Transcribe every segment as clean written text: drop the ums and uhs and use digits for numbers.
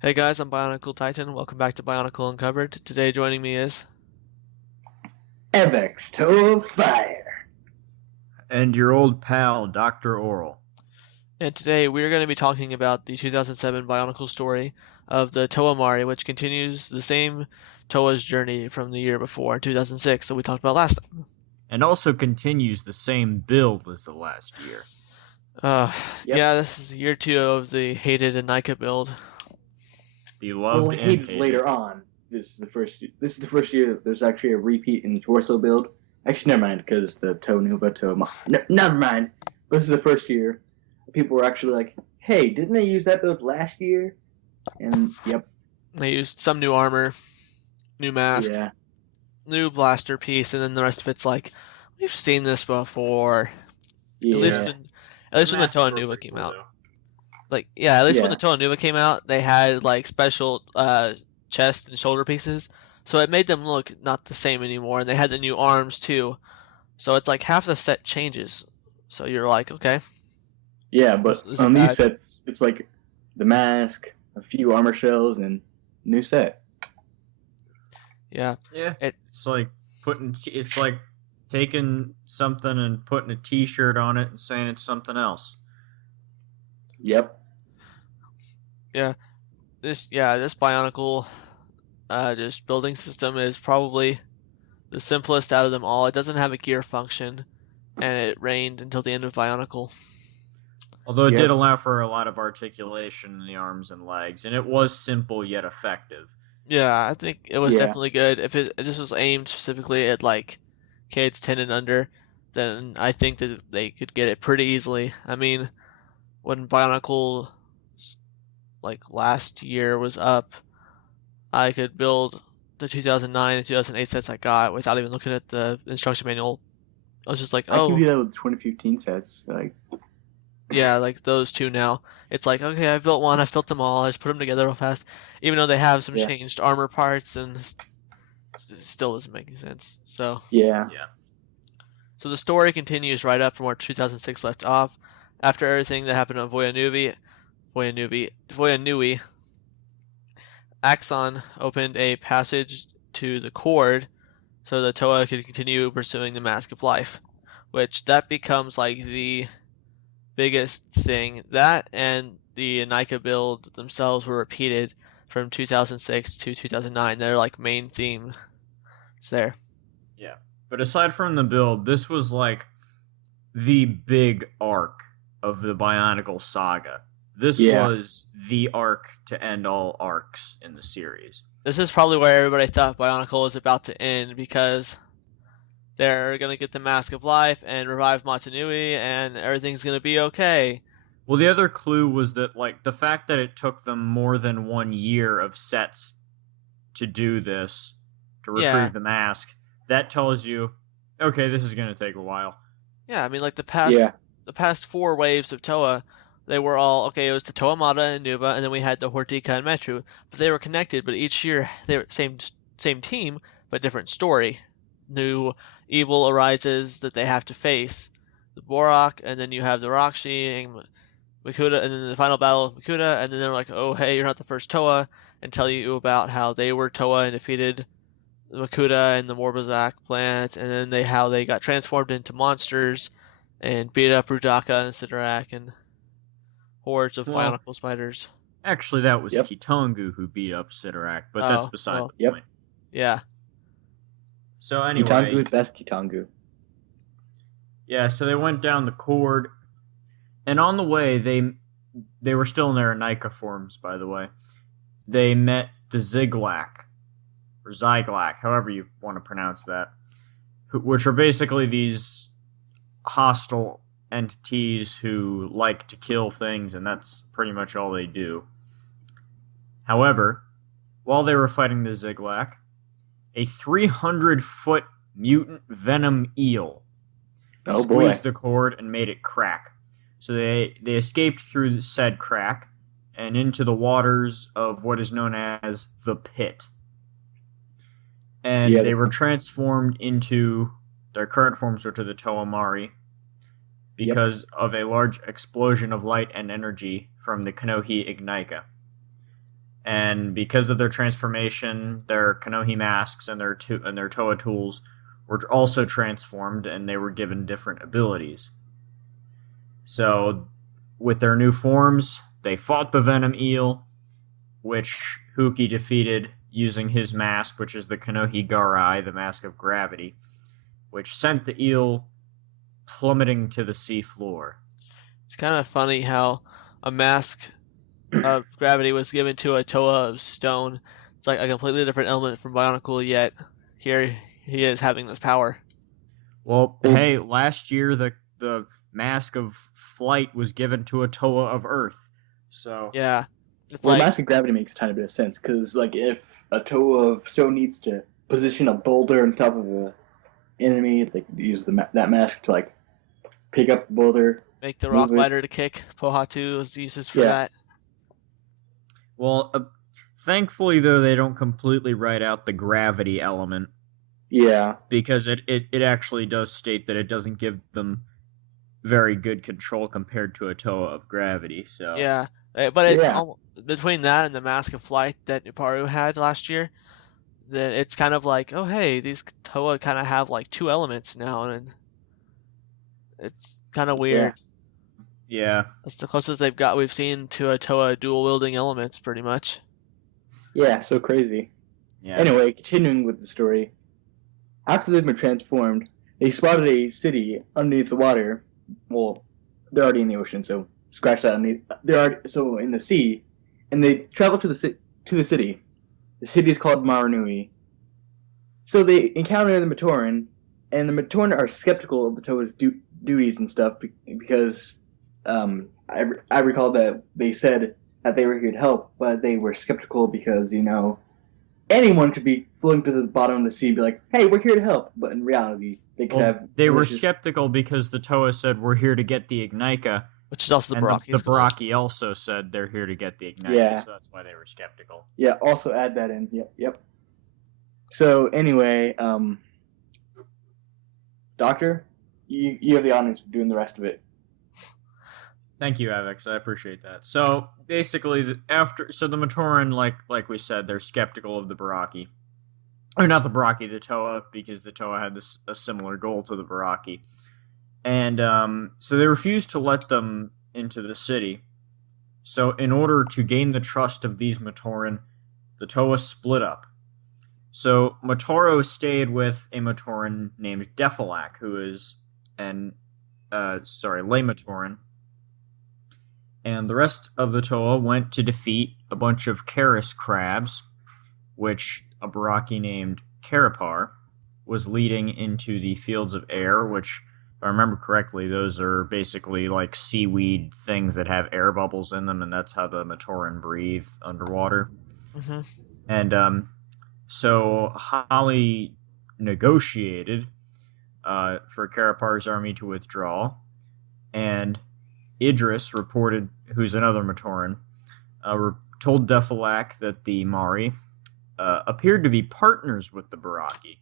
Hey guys, I'm Bionicle Titan. Welcome back to Bionicle Uncovered. Today joining me is MX Toe Fire. And your old pal, Dr. Oral. and today we are going to be talking about the 2007 Bionicle story of the Toa Mahri, which continues the same Toa's journey from the year before, 2006, that we talked about last time. And also continues the same build as the last year. Uh, Yep. yeah, this is year two of the hated Anika build. The Well, loved and hated hated. later on. This is the first year that there's actually a repeat in the torso build. Actually, never mind, because the Toe Nuva never mind. But this is the first year. People were actually like, "Hey, didn't they use that build last year?" And yep, They used some new armor, new masks, yeah, new blaster piece, and then the rest of it's like, we've seen this before. At least yeah, when, at The least when the masks Toa were Nuva pretty came cool, out. though. Like, yeah, at least when the yeah, Toa Nuva came out, they had like special chest and shoulder pieces, so it made them look not the same anymore. And they had the new arms too, so it's like half the set changes. So you're like, okay, yeah. this But isn't on these bad. sets, it's like the mask, a few armor shells, and new set. Yeah, Yeah, it it's like taking something and putting a T-shirt on it and saying it's something else. Yep. yeah this Bionicle just building system is probably the simplest out of them all. It doesn't have a gear function, and it reigned until the end of Bionicle. Although it did Yep. allow for a lot of articulation in the arms and legs, and it was simple yet effective. Yeah, I think it was Yeah. definitely good. If it just was aimed specifically at like kids 10 and under, then I think that they could get it pretty easily. I mean, when Bionicle like last year was up, I could build the 2009 and 2008 sets I got without even looking at the instruction manual. I was just like, I can oh, do that with 2015 sets. Like, yeah, like those two now. It's like, okay, I've built one, I've built them all, I just put them together real fast. Even though they have some yeah, changed armor parts and it still doesn't make any sense. yeah, Yeah. So the story continues right up from where 2006 left off. After everything that happened on Voya Nui, Axon opened a passage to the cord so that Toa could continue pursuing the Mask of Life, which that becomes like the biggest thing. That and the Nika build themselves were repeated from 2006 to 2009. They're like main themes there. Yeah. But aside from the build, this was like the big arc of the Bionicle saga. This yeah. was the arc to end all arcs in the series. This is probably where everybody thought Bionicle was about to end because they're gonna get the Mask of Life and revive Matanui, and everything's gonna be okay. Well, the other clue was that, like, the fact that it took them more than 1 year of sets to do this, to Yeah, retrieve the mask, that tells you, okay, this is going to take a while. yeah. I mean, like Yeah, the past four waves of Toa, they were all okay. It was the Toa Mata and Nuba, and then we had the Hortika and Metru, but they were connected. But each year they were same team, but different story. New evil arises that they have to face. The Borak, and then you have the Rakshi and Makuta, and then the final battle of Makuta, and then they're like, oh hey, you're not the first Toa, and tell you about how they were Toa and defeated Makuta and the Morbazak plant, and then how they got transformed into monsters and beat up Rudaka and Sidorak and hordes of Well, Bionicle spiders. actually, that was yep, Kitongu who beat up Sidorak, but that's Oh, beside well, the yep. point. yeah. So, Kitangu anyway, is best Kitangu. yeah, so they went down the cord, and on the way, they were still in their Nika forms, by the way. They met the Ziglac, or Zyglac, however you want to pronounce that, which are basically these hostile entities who like to kill things, and that's pretty much all they do. However, while they were fighting the Ziglac, a 300-foot mutant venom eel Oh boy. squeezed the cord and made it crack. So they escaped through the said crack and into the waters of what is known as the pit. And Yeah, they were transformed into their current forms, which are the Toa Mahri, yep, because of a large explosion of light and energy from the Kanohi Ignika. And because of their transformation, their Kanohi masks and their Toa tools were also transformed, and they were given different abilities. So, with their new forms, they fought the Venom Eel, which Huki defeated using his mask, which is the Kanohi Garai, the Mask of Gravity, which sent the eel plummeting to the sea floor. It's kind of funny how a mask of gravity was given to a Toa of stone. It's like a completely different element from Bionicle, yet here he is having this power. Well, hey, last year the Mask of Flight was given to a Toa of Earth, so Yeah, it's Well, like Mask of Gravity makes a tiny bit of sense because, like, if a Toa of stone needs to position a boulder on top of an enemy, they could use that mask to like pick up the boulder, make the move rock it. glider to kick. Pohatu is uses for Yeah, that. well, thankfully though they don't completely write out the gravity element yeah, because it actually does state that it doesn't give them very good control compared to a Toa of gravity. So Yeah, but it's yeah, between that and the Mask of Flight that Uparu had last year. Then it's kind of like, oh hey, these Toa kind of have like two elements now, and it's kind of yeah, weird. yeah, That's the closest we've seen to a Toa dual wielding elements, pretty much. yeah. So crazy. yeah. Anyway, continuing with the story, after they've been transformed, they spotted a city underneath the water. Well, they're already in the ocean, so scratch that. They're already, so in the sea, and they travel to the city. The city is called Maranui. So they encounter the Matoran, and the Matoran are skeptical of the Toa's duties and stuff because I recall that they said that they were here to help, but they were skeptical because anyone could be floating to the bottom of the sea and be like, "Hey, we're here to help," but in reality, they could Well, have they were malicious. skeptical because the Toa said we're here to get the Ignika, Which is also the and the Baraki's goal. Baraki also said they're here to get the Ignika, Yeah, so that's why they were skeptical. yeah. Also add that in. Yep, yep. So anyway, Doctor, you have the honors of doing the rest of it. Thank you, Avex. I appreciate that. So basically, the Matoran, like we said, they're skeptical of the Baraki, or not the Baraki, the Toa, because the Toa had a similar goal to the Baraki, and so they refused to let them into the city. So in order to gain the trust of these Matoran, the Toa split up. So Motoro stayed with a Matoran named Defilak, who is an Lay Matoran, and the rest of the Toa went to defeat a bunch of Karis crabs, which a Baraki named Karapar was leading into the Fields of Air, which, if I remember correctly, those are basically like seaweed things that have air bubbles in them, and that's how the Matoran breathe underwater. Hmm. And so Holly negotiated for Karapar's army to withdraw, and Idris reported, who's another Matoran, told Defilak that the Mahri appeared to be partners with the Baraki.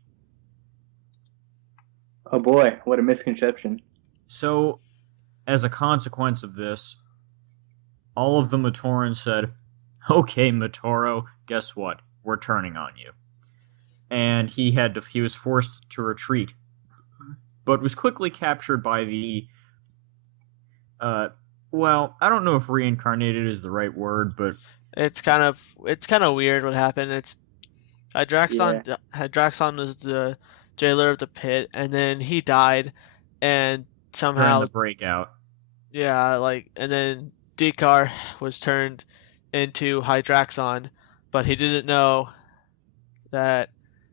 Oh boy, what a misconception. So, as a consequence of this, all of the Matoran said, "Okay, Matoro, guess what? We're turning on you." And he was forced to retreat, but was quickly captured by the well, I don't know if reincarnated is the right word, but It's kind of weird what happened. It's Yeah, Hydraxon was the jailer of the pit, and then he died, and during the somehow breakout. yeah, like and then Dekar was turned into Hydraxon, but he didn't know that.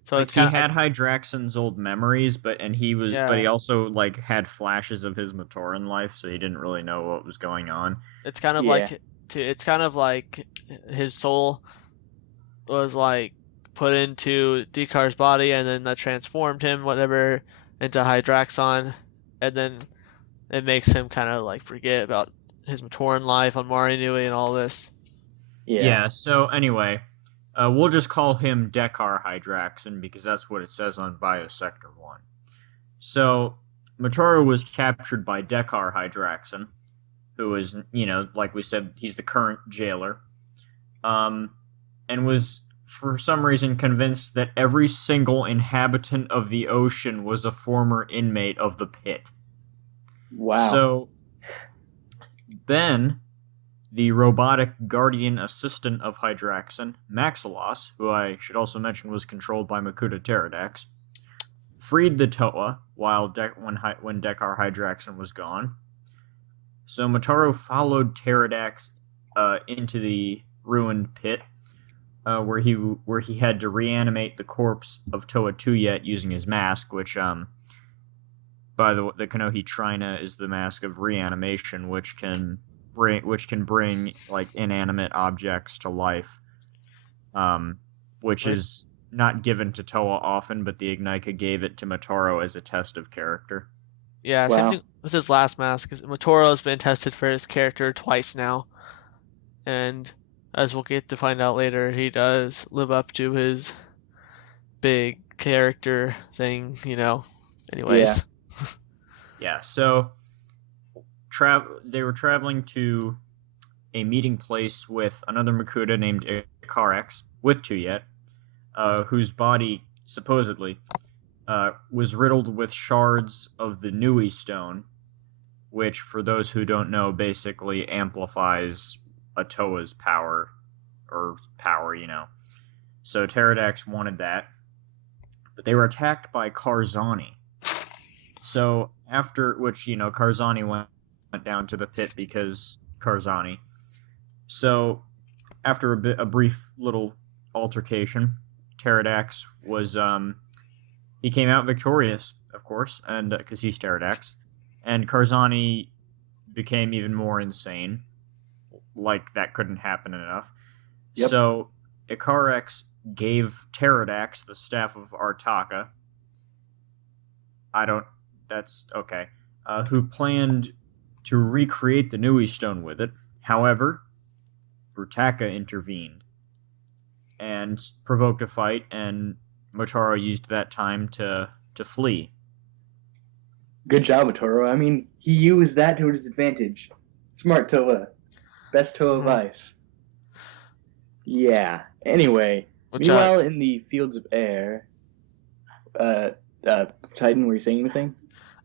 So Like it's he kind of had Hydraxon's old memories, but yeah, he also like had flashes of his Matoran life, so he didn't really know what was going on. it's kind of yeah, like it's kind of like his soul was like put into Dekar's body, and then that transformed him, whatever, into Hydraxon, and then it makes him kind of like forget about his Matoran life on Marinui and all this. yeah. Yeah, so anyway, we'll just call him Dekar Hydraxon because that's what it says on Biosector 1. So, Motoro was captured by Dekar Hydraxon, who is, like we said, he's the current jailer. Um, and was for some reason convinced that every single inhabitant of the ocean was a former inmate of the pit. Wow. So then the robotic guardian assistant of Hydraxin, Maxilos, who I should also mention was controlled by Makuta Pterodax, freed the Toa when Dekar Hydraxin was gone. So Motaro followed Pterodax into the ruined pit, where he had to reanimate the corpse of Toa Tuyet using his mask, which by the Konohi Trina is the mask of reanimation, which can bring like inanimate objects to life, which is not given to Toa often, but the Ignika gave it to Motaro as a test of character. Yeah, same Wow. thing with his last mask. 'Cause Motoro has been tested for his character twice now, and as we'll get to find out later, he does live up to his big character thing, you know. Yeah. Anyways, Yeah, so they were traveling to a meeting place with another Makuta named Ikarex with Tuyet, whose body supposedly was riddled with shards of the Nui stone, which, for those who don't know, basically amplifies a Toa's power, you know. So Pterodax wanted that, but they were attacked by Karzani. So after which, you know, Karzani went down to the pit because Karzani. So after a brief little altercation, Pterodax was he came out victorious, of course, and because he's Pterodax, and Karzani became even more insane. Like that couldn't happen enough. Yep. So Ikarex gave Pterodax the staff of Artaka. That's okay. Who planned to recreate the Nui stone with it. However, Brutaka intervened and provoked a fight, and Motaro used that time to flee. Good job, Motoro. I mean, he used that to his advantage. Smart Toa. Best Toa advice. Yeah. Anyway, which meanwhile, in the fields of air, Titan, were you saying anything?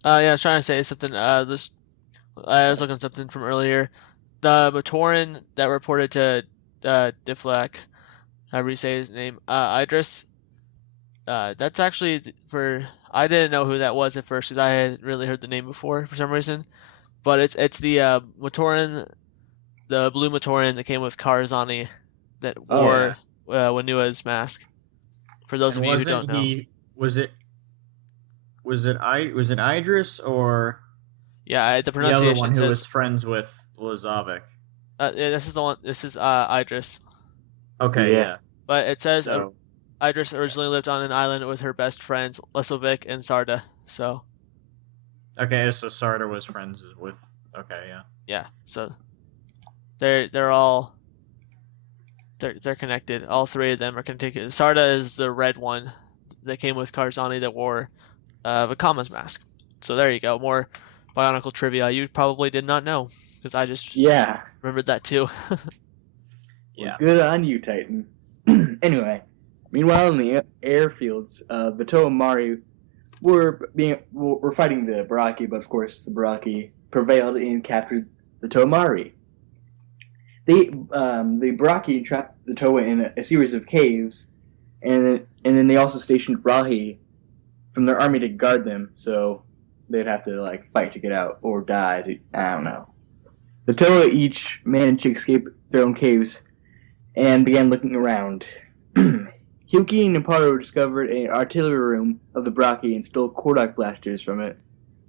yeah, I was trying to say something. This I was looking at something from earlier. The Matoran that reported to Diflak, however you say his name, Idris. That's actually for I didn't know who that was at first because I hadn't really heard the name before for some reason. But it's the Matoran, the blue Matoran that came with Karzani that Oh, wore Wanua's mask. For those And of you who wasn't don't know, he? Was it Idris or the the other pronunciation one who was says friends with Lazovic? yeah, this is the one. This is Idris, Okay, yeah. yeah. but it says So Idris originally lived on an island with her best friends Lesovic and Sarda. So okay, so Sarda was friends with. Okay, yeah. yeah, so they're all they're connected. All three of them are connected. Sarda is the red one that came with Karzani that wore Vakama's mask. So there you go. More Bionicle trivia you probably did not know because I just Yeah. remembered that too. Well, Yeah. good on you, Titan. Anyway, meanwhile, in the airfields, the Toa and Mahri were fighting the Baraki, but of course the Baraki prevailed and captured the Toa Mahri. The Baraki trapped the Toa in a series of caves, and then they also stationed Rahi from their army to guard them, so they'd have to like fight to get out or die. I don't know. The Toa each managed to escape their own caves and began looking around. Hyuki and Naparo discovered an artillery room of the Braki and stole Kordak blasters from it.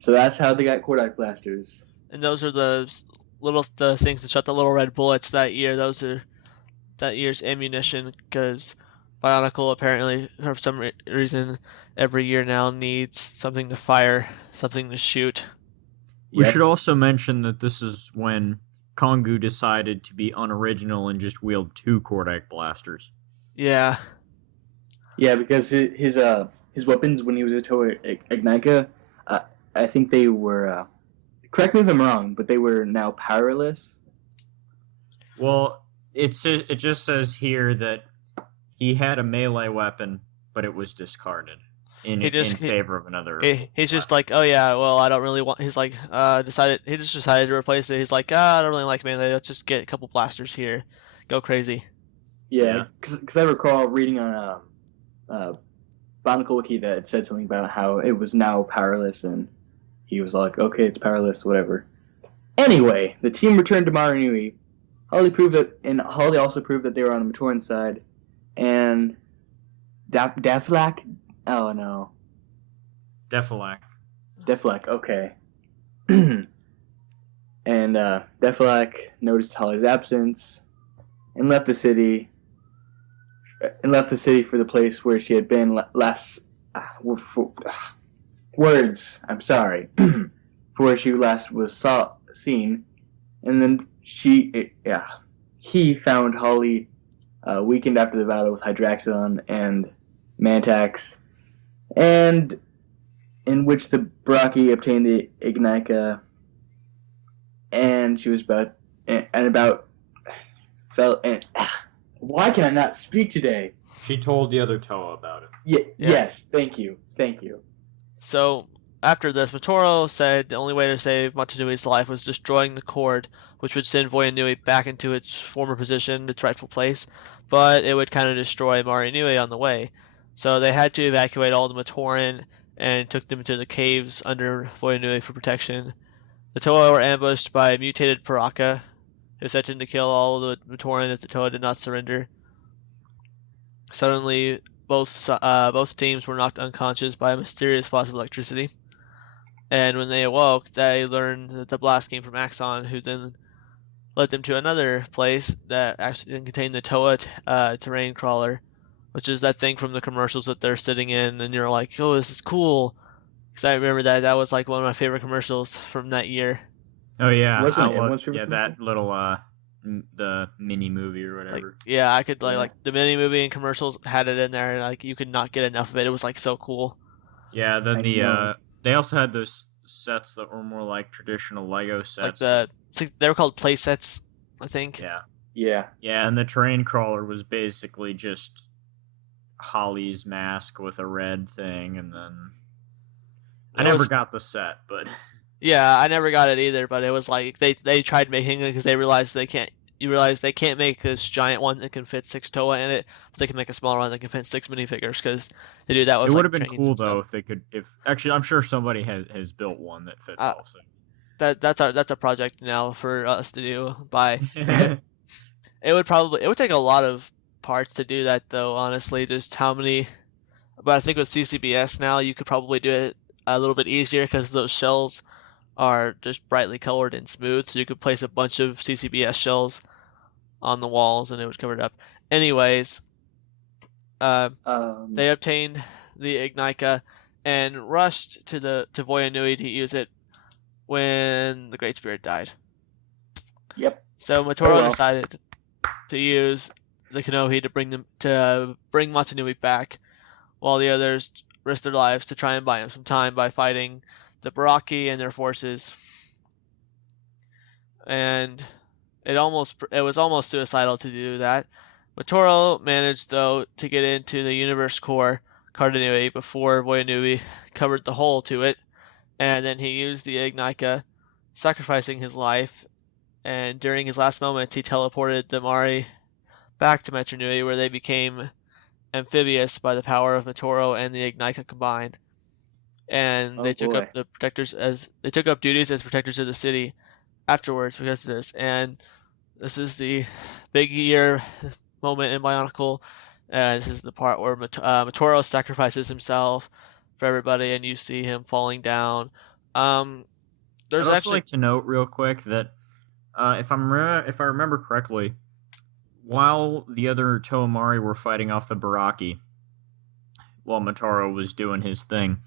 So that's how they got Kordak blasters. And those are the things that shot the little red bullets that year. Those are that year's ammunition because Bionicle apparently for some reason every year now needs something to fire, something to shoot. We Yep. should also mention that this is when Kongu decided to be unoriginal and just wield 2 Kordak blasters. Yeah. Yeah, because his weapons when he was a Toa Ignika, I think they were. Correct me if I'm wrong, but they were now powerless. Well, it just says here that he had a melee weapon, but it was discarded He in just favor of another he's just weapon. like, oh yeah, well I don't really want. He's like, he just decided to replace it. He's like, I don't really like melee. Let's just get a couple blasters here, go crazy. Yeah, Yeah. because I recall reading on Bionicle Wiki that it said something about how it was now powerless, and he was like, okay, it's powerless, whatever. Anyway, the team returned to Marinui. Holly also proved that they were on the Matoran side, and Daflak, oh no, Defilak. Deflak, okay. And Deflak noticed Holly's absence and left the city for the place where she had been last. Words. I'm sorry. For where she last was seen, and then he found Holly weakened after the battle with Hydraxon and Mantax, and in which the Braki obtained the Ignica, and she was about felt and why can I not speak today? She told the other Toa about it. Yeah, Yeah. yes, thank you. So after this, Motoro said the only way to save Matanui's life was destroying the cord, which would send Voyanui back into its former position, its rightful place, but it would kind of destroy Marinui on the way. So they had to evacuate all the Matoran and took them to the caves under Voyanui for protection. The Toa were ambushed by mutated Paraka, who threatened to kill all of the Matoran if the Toa did not surrender. Suddenly, both teams were knocked unconscious by a mysterious flash of electricity. And when they awoke, they learned that the blast came from Axon, who then led them to another place that actually contained the Toa terrain crawler, which is that thing from the commercials that they're sitting in, and you're like, oh, this is cool. Because I remember that was like one of my favorite commercials from that year. Oh yeah, Wasn't it everyone's favorite yeah, commercial? that little the mini movie or Like, whatever. yeah, I could Yeah. like the mini movie and commercials had it in there, and like you could not get enough of it. It was like so cool. Yeah, then I know. they also had those sets that were more like traditional Lego Like sets with they were called play sets, I think. yeah. Yeah. Yeah, and the train crawler was basically just Holly's mask with a red thing, and then I It never was got the set, but Yeah, I never got it either, but it was like they tried making it because they realized they can't. You realize they can't make this giant one that can fit six Toa in it, but they can make a smaller one that can fit six minifigures because they do that it with would like have been trains cool and though stuff. if they could. If actually, I'm sure somebody has built one that fits Uh, all six. that's a project now for us to do. By it would take a lot of parts to do that though. Honestly, just how many? But I think with CCBS now you could probably do it a little bit easier because those shells are just brightly colored and smooth, so you could place a bunch of CCBS shells on the walls and it would cover it up. Anyways, uh, Um. they obtained the Ignica and rushed to Voyanui to use it when the Great Spirit died. Yep. So Oh Motoro well. decided to use the Kanohi to bring Matanui back, while the others risked their lives to try and buy him some time by fighting the Baraki and their forces. And it was almost suicidal to do that. Motoro managed though to get into the universe core Cardinui before Voyanui covered the hole to it, and then he used the Ignica, sacrificing his life, and during his last moments he teleported the Mahri back to Metronui where they became amphibious by the power of Motoro and the Ignica combined. And Oh boy. they took up duties as protectors of the city afterwards because of this. And this is the big year moment in Bionicle. This is the part where Motoro sacrifices himself for everybody, and you see him falling down. Um, I'd there's also actually like to note real quick that if I remember correctly, while the other Toamari were fighting off the Baraki, while Motaro was doing his thing,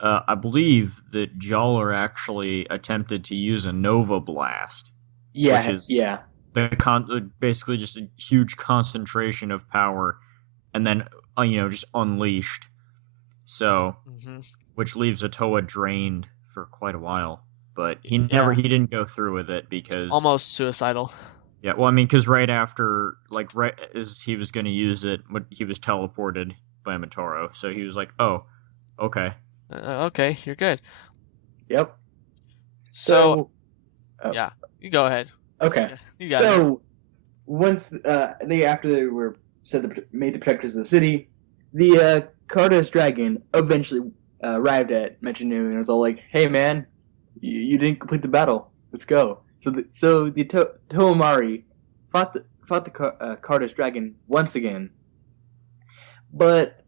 I believe that Jawler actually attempted to use a Nova Blast, which Yeah. is Yeah. basically just a huge concentration of power, and then just unleashed. So, mhm, which leaves a Toa drained for quite a while. But he yeah, didn't go through with it it's because almost suicidal. Yeah, well, I mean, because right after, like, right as he was going to use it, he was teleported by Motoro. So he was like, oh, okay. Okay, you're good. Yep. So So, oh, yeah, you go ahead. okay. You got it. So once after they were made the protectors of the city, the Cardos dragon eventually arrived at Metronome and was all like, "Hey man, you didn't complete the battle. Let's go." So the Toomari fought the Cardos dragon once again, but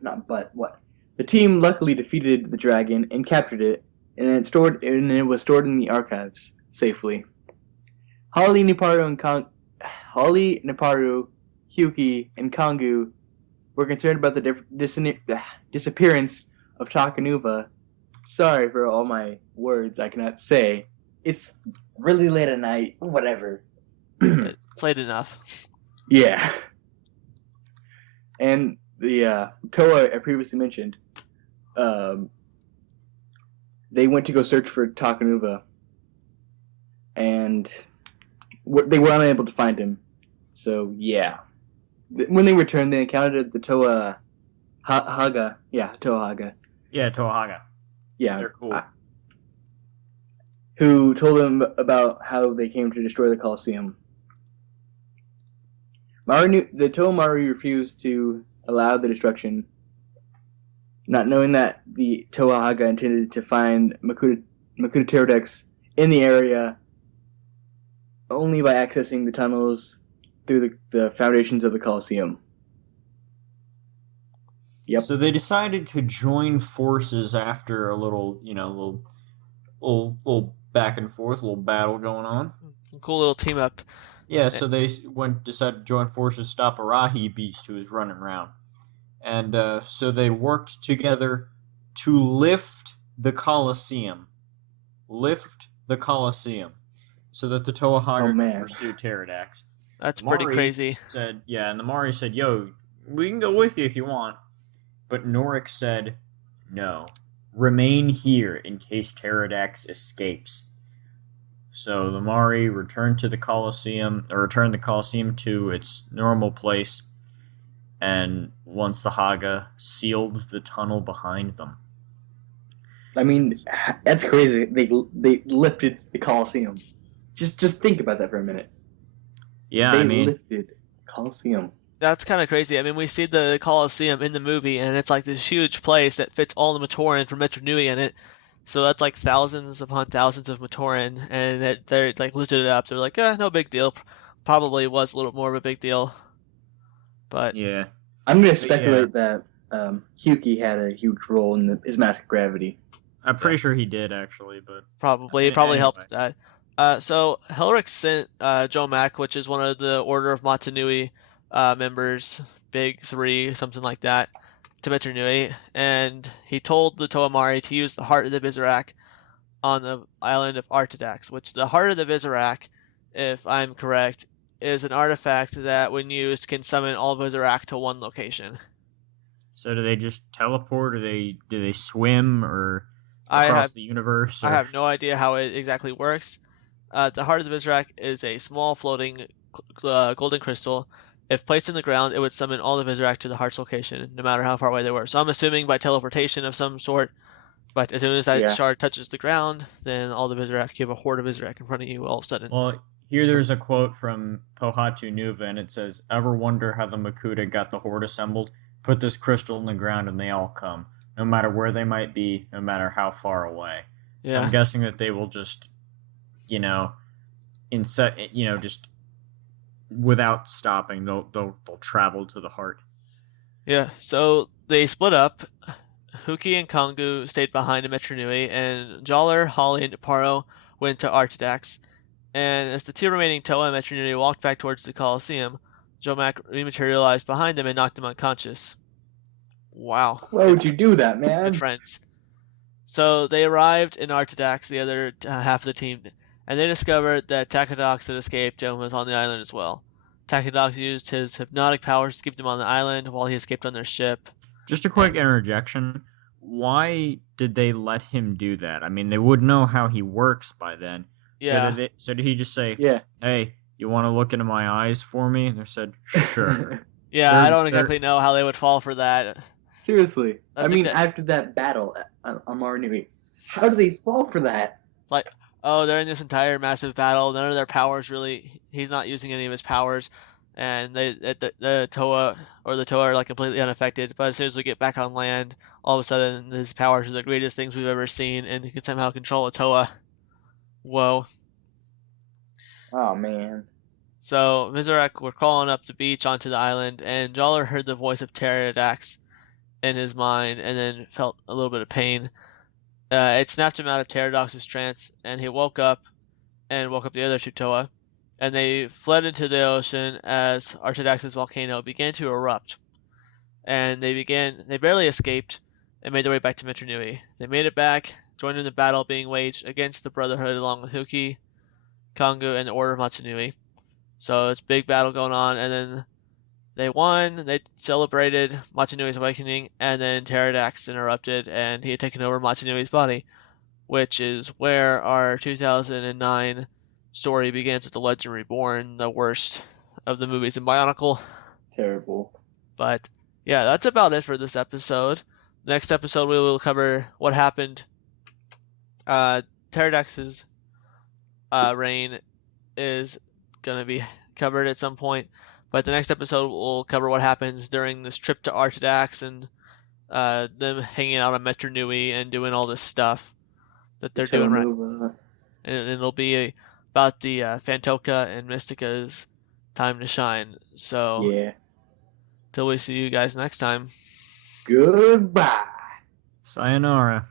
not but what? The team luckily defeated the dragon and captured it, and it was stored in the archives safely. Holly, Niparu, Hyuki, and Kongu were concerned about the disappearance of Takanuva. Sorry for all my words I cannot say. It's really late at night. Whatever. It's late enough. Yeah. And the Toa I previously mentioned, they went to go search for Takanuva, and they were unable to find him. So yeah. When they returned, they encountered the Toa Haga. Yeah, Toa Haga. Yeah, Tohaga. Yeah. They're cool. Who told them about how they came to destroy the Colosseum. The Toa Mahri refused to allow the destruction, not knowing that the Toa Haga intended to find Makuta Pterodex in the area only by accessing the tunnels through the foundations of the Colosseum. Yep. So they decided to join forces after a little, little back and forth, little battle going on. Cool little team up. Yeah, so they decided to join forces, stop Arahi Beast, who was running around. And so they worked together to lift the Colosseum. So that the Toahaga could pursue Pterodax. That's pretty crazy. And the Mahri said, yo, we can go with you if you want. But Norik said, no. Remain here in case Pterodax escapes. So the Mahri returned the Colosseum to its normal place, and once the Haga sealed the tunnel behind them. I mean, that's crazy. They lifted the Colosseum. Just think about that for a minute. Yeah, they lifted the Colosseum. That's kind of crazy. I mean, we see the Colosseum in the movie, and it's like this huge place that fits all the Matoran from Metro Nui in it. So that's like thousands upon thousands of Matoran, and they're like lifted it up. They're like, no big deal. Probably was a little more of a big deal, but yeah, I'm gonna speculate that Hyuki had a huge role in his mask of gravity. I'm pretty sure he did actually, but probably helped that. So Helric sent Joe Mack, which is one of the Order of Matanui members, Big Three, something like that, to Metro Nui, and he told the Toa Mahri to use the Heart of the Visorak on the island of Artidax, which the Heart of the Visorak, if I'm correct, is an artifact that when used can summon all Visorak to one location. So do they just teleport, or do they swim, or across the universe? Or... I have no idea how it exactly works. The Heart of the Visorak is a small floating golden crystal. If placed in the ground, it would summon all the Visorak to the Heart's location, no matter how far away they were. So I'm assuming by teleportation of some sort, but as soon as that shard touches the ground, then all the Visorak, you have a horde of Visorak in front of you all of a sudden. Well, here there's a quote from Pohatu Nuva, and it says, "Ever wonder how the Makuta got the horde assembled? Put this crystal in the ground and they all come, no matter where they might be, no matter how far away." Yeah. So I'm guessing that they will just, just without stopping, they'll travel to the heart. Yeah, so they split up. Huki and Kongu stayed behind in Metro Nui, and Jaller, Holly, and Paro went to Artidax. And as the two remaining Toa and Metro Nui walked back towards the Colosseum, Jomak rematerialized behind them and knocked them unconscious. Wow. Why would you do that, man? Good friends. So they arrived in Artidax, the other half of the team, and they discovered that Takadox had escaped and was on the island as well. Takadox used his hypnotic powers to keep them on the island while he escaped on their ship. Just a quick interjection. Why did they let him do that? I mean, they would know how he works by then. Yeah. So did he just say, Yeah. "Hey, you want to look into my eyes for me?" And they said, "Sure." Yeah, I don't exactly know how they would fall for that. Seriously. I I think mean, that after that battle on Mahri, how do they fall for that? it's like, oh, they're in this entire massive battle. None of their powers really. He's not using any of his powers, and the Toa or the Toa are like completely unaffected. But as soon as we get back on land, all of a sudden his powers are the greatest things we've ever seen, and he can somehow control a Toa. Whoa. Oh man. So Mizrak were crawling up the beach onto the island, and Jollar heard the voice of Pterodax in his mind, and then felt a little bit of pain. It snapped him out of Pterodax's trance, and he woke up and woke up the other two Toa, and they fled into the ocean as Artidax's volcano began to erupt. And they barely escaped and made their way back to Metronui. They made it back, joined in the battle being waged against the Brotherhood along with Huki, Kongu, and the Order of Matsunui. So it's a big battle going on, and then they won, they celebrated Matsunui's awakening, and then Pterodax interrupted, and he had taken over Matsunui's body, which is where our 2009 story begins with The Legend Reborn, the worst of the movies in Bionicle. Terrible. But yeah, that's about it for this episode. Next episode, we will cover what happened. Pterodax's reign is going to be covered at some point. But the next episode will cover what happens during this trip to Artidax and them hanging out on Metronui and doing all this stuff that they're doing right. And it'll be about the Fantoka and Mystica's time to shine. So, Yeah. till we see you guys next time. Goodbye. Sayonara.